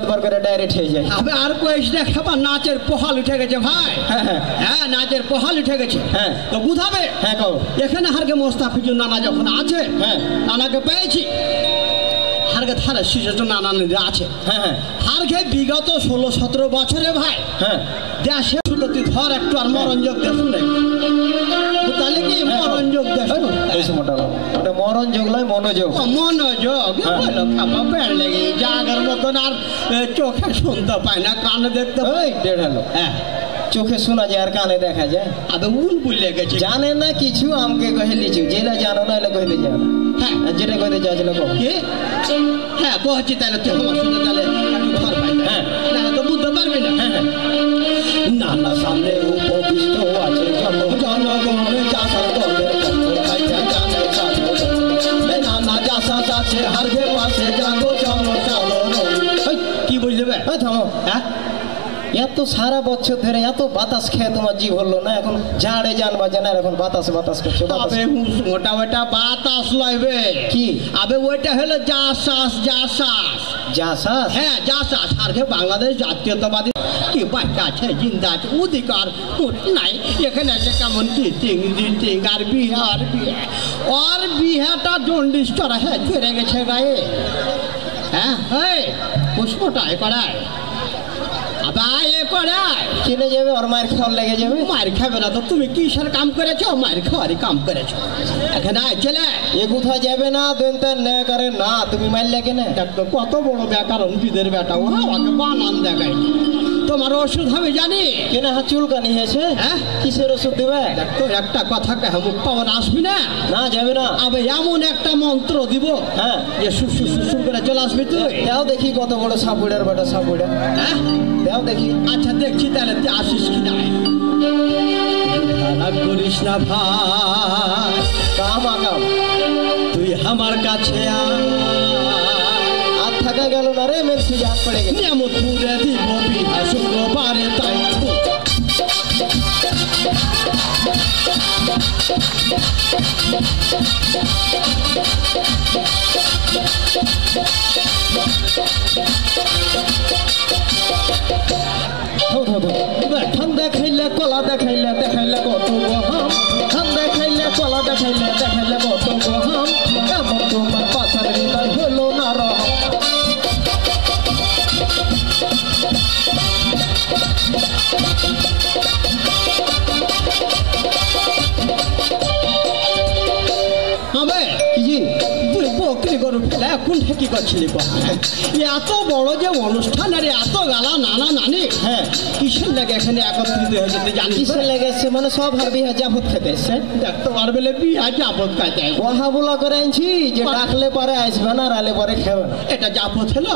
একবার করে ডাইরেক্ট হয়ে যায়। আবে আর কইস না খাবার নাচের পোহাল উঠে গেছে ভাই। হ্যাঁ নাচের পোহাল উঠে গেছে। হ্যাঁ তো বুঝাবে। হ্ঁ কও। এখানে হারকে মোস্তাফিজুর নানা যখন আছে, হ্যাঁ নানাকে পেয়েছি। হারকে থারে শিশু নানানিরা আছে। হ্যাঁ হারকে বিগত 16-17 বছরে ভাই হ্যাঁ দেশে শুধু তুই ধর একটু আর মরণযোগ দেশ নেই, তাহলে কি মরণযোগ দেশ ওটা মরণযোগ নয় মনোযোগ। মনোযোগ বলো খাবা প্যান লেগে জাগার মতন আর চোখে শুনতে পায় না, কানে দেখতে পাই। দেড়ালো হ্যাঁ চোখে শোনা যায় আর কানে দেখা যায়। আবে উন বুঝলে গেছে জানে না কিছু আমাকে কহে লিচু, যেটা জানো না এলে কইতে যাও। হ্যাঁ যেটা কইতে চাইছিল কো কি? হ্যাঁ কহছি তাহলে তুই আমার শুনতে তাহলে একটু ঘর পাই। হ্যাঁ না তো বুঝতে পারবি না। হ্যাঁ নানা সামনে উপবিষ্ট আছে জনগণ চাষার দলের নানা চাষা চাষে হারবে পাশে জাগো কি বুঝলে? থামো। হ্যাঁ এত সারা বছর ধরে এত বাতাস খেয়ে তোমার জীব হলো না, এখন ঝাড়ে যান বাজে না, এখন বাতাস বাতাস করছো। আবে মোটা ওটা বাতাস লইবে কি? আবে ওইটা হলো জাসাস জাসাস জাসাস। হ্যাঁ জাসাস। আর বাংলাদেশ জাতীয়তাবাদী কি বাচ্চা আছে জিন্দা আছে অধিকার নাই এখানে আছে কেমন টিং টিং আর বিহার আর বিহাটা জন্ডিস চড়া হ্যাঁ চড়ে গেছে গায়ে। হ্যাঁ হ্যাঁ পুষ্পটা এ করায় আবার এ করায় চিনে যাবে ওর মায়ের খাওয়ার লেগে যাবে। মার খাবে না তো তুমি কিসের কাম করেছো? মার খাওয়ারই কাম করেছো। এখানে চলে এ কোথায় যাবে না দেন না করে না, তুমি মারলে কেনে? দেখতো কত বড় ব্যাকরণ বিদের বেটা, ও আমাকে বানান দেখায়। তোমার ওষুধ আমি জানি কেনে হাত চুলকানি হয়েছে। হ্যাঁ কিসের ওষুধ দেবে? দেখতো একটা কথা কে মুখ পাওয়ার আসবি না। না যাবে না। আবে এমন একটা মন্ত্র দিব হ্যাঁ যে সুসু সুসু করে চলে আসবি তুই। দেও দেখি কত বড় সাপুড়ের বেটা সাপুড়ে। হ্যাঁ দেও দেখি। আচ্ছা দেখছি তাহলে তুই আসিস কি না। রাগ করিস না ভাই, কাম আকাম তুই আমার কাছে আর থাকা গেল না রে, মেন সুজে হাত পড়ে গেছে। নিয়ামতপুরে দিব বিহা শুক্রবারে তাই ধান দেখাইলে কলা দেখাইলে দেখাইলে কত গহাম, ধান দেখাইলে কলা দেখাইলে দেখাইলে কত গহাম, এমন তোমার পাশার হৃদয় হলো না রহম। তুই বকরি গরু ফেলে এখন কি করছিলি? এত বড় যে অনুষ্ঠান আর এত গালা নানা নানি, হ্যাঁ কিসের লাগে এখানে একত্রিত হয়েছে তুই জানিস? কিসের লেগে এসছে মানে সব আর বিহা জাফত খেতে এসছে। দেখতে পারবে বিহা জাপত খাইতে ওহাবুলা করে আনছি যে ডাকলে পরে আসবে না, রালে পরে খেবে না। এটা জাপত হলো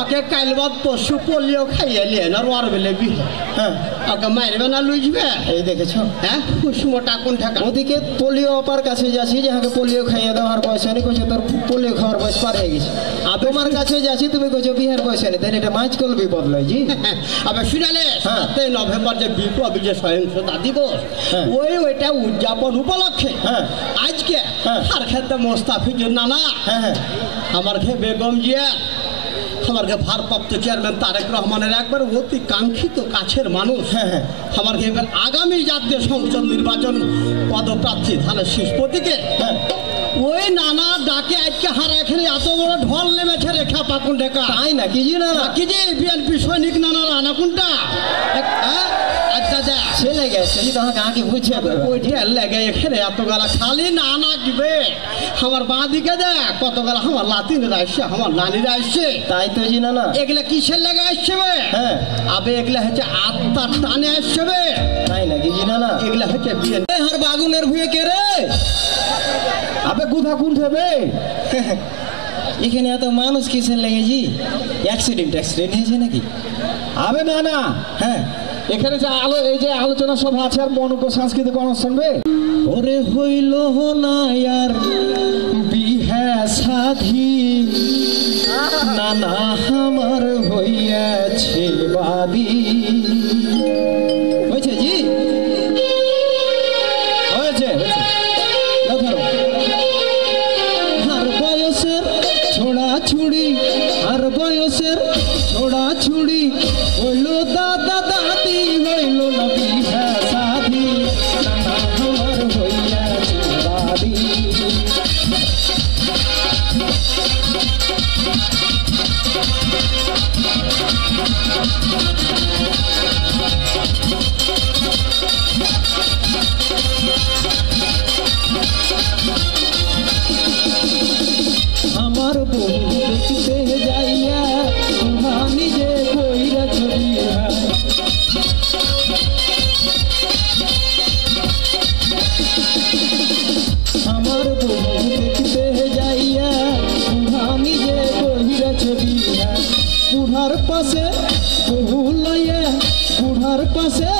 ওকে কালবাদ পশু পোলিও খাইয়ে নিয়ে আর ওর বেলে বিহা। হ্যাঁ ওকে মারবে না লুজবে। এই দেখেছো? হ্যাঁ কুসমোটা কোন ঠাকা ওদিকে পোলিও অপার কাছে যাচ্ছি, যাহাকে পোলিও খাইয়ে দেওয়ার পয়সা নেই, কইছে তোর পোলিও খাওয়ার বয়স পার হয়ে গেছে। আর তোমার কাছে যাচ্ছি তুমি কইছো বিহার পয়সা নেই, তাহলে এটা মাছ কল বিপদ লয় জি। আবার শুনালে 7 নভেম্বর যে বিপ্লবী যে সহিংসতা দিবস, ওইটা উদযাপন উপলক্ষে আজকে আর ক্ষেত্রে মোস্তাফিজুর নানা, আমার ঘে বেগম জিয়া, আমার ঘে ভারপ্রাপ্ত চেয়ারম্যান তারেক রহমানের একবার অতি কাঙ্ক্ষিত কাছের মানুষ, আমার ঘে আগামী জাতীয় সংসদ নির্বাচন পদপ্রার্থী ধানের শীষ প্রতীকে ওই নানা ডাকে আজকে হারা এখানে এত বড় ঢল নেমেছে রেখা পাকুন ঢেকা। তাই না কি জি? না কি যে বিএনপি সৈনিক নানা রানা কোনটা? আচ্ছা যা ছেলে গেছে তোমাকে আগে বুঝে ওইটা লেগে এখানে এত গালা খালি নানা দিবে। আমার বাঁ দিকে দেখ কত গালা আমার লাতিনরা আসছে, আমার নানিরা আসছে। তাই তো জি না না এগুলা কিসের লেগে আসছে বে? হ্যাঁ আবে এগুলা হচ্ছে আত্মার টানে আসছে বে। তাই না কি জি না না এগুলা হচ্ছে বিএনপি হার বাগুনের ভুয়ে কে রে? আবে গুধা কোন হবে এখানে এত মানুষ কিসের লেগেছি? অ্যাক্সিডেন্ট হয়েছে নাকি? আবে না না হ্যাঁ এখানে যে এই যে আলোচনা সভা আছে আর মনোজ্ঞ সাংস্কৃতিক অনুষ্ঠান রে, ওরে হইল না আর বিহা সাধি নানা আমার হইয়াছে বাদী। হয়েছে জি হয়েছে। আর বয়সের ছোড়া ছুড়ি, আর বয়সের ছোড়া বুঢ়ার পাশে বহু লয়ে বুঢ়ার পাশে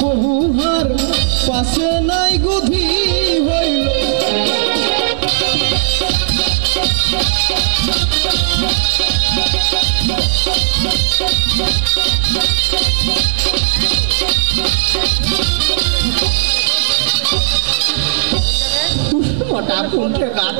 বহুহার পাশে নাই গুধি হইল মোটা কুণ্ঠে গাত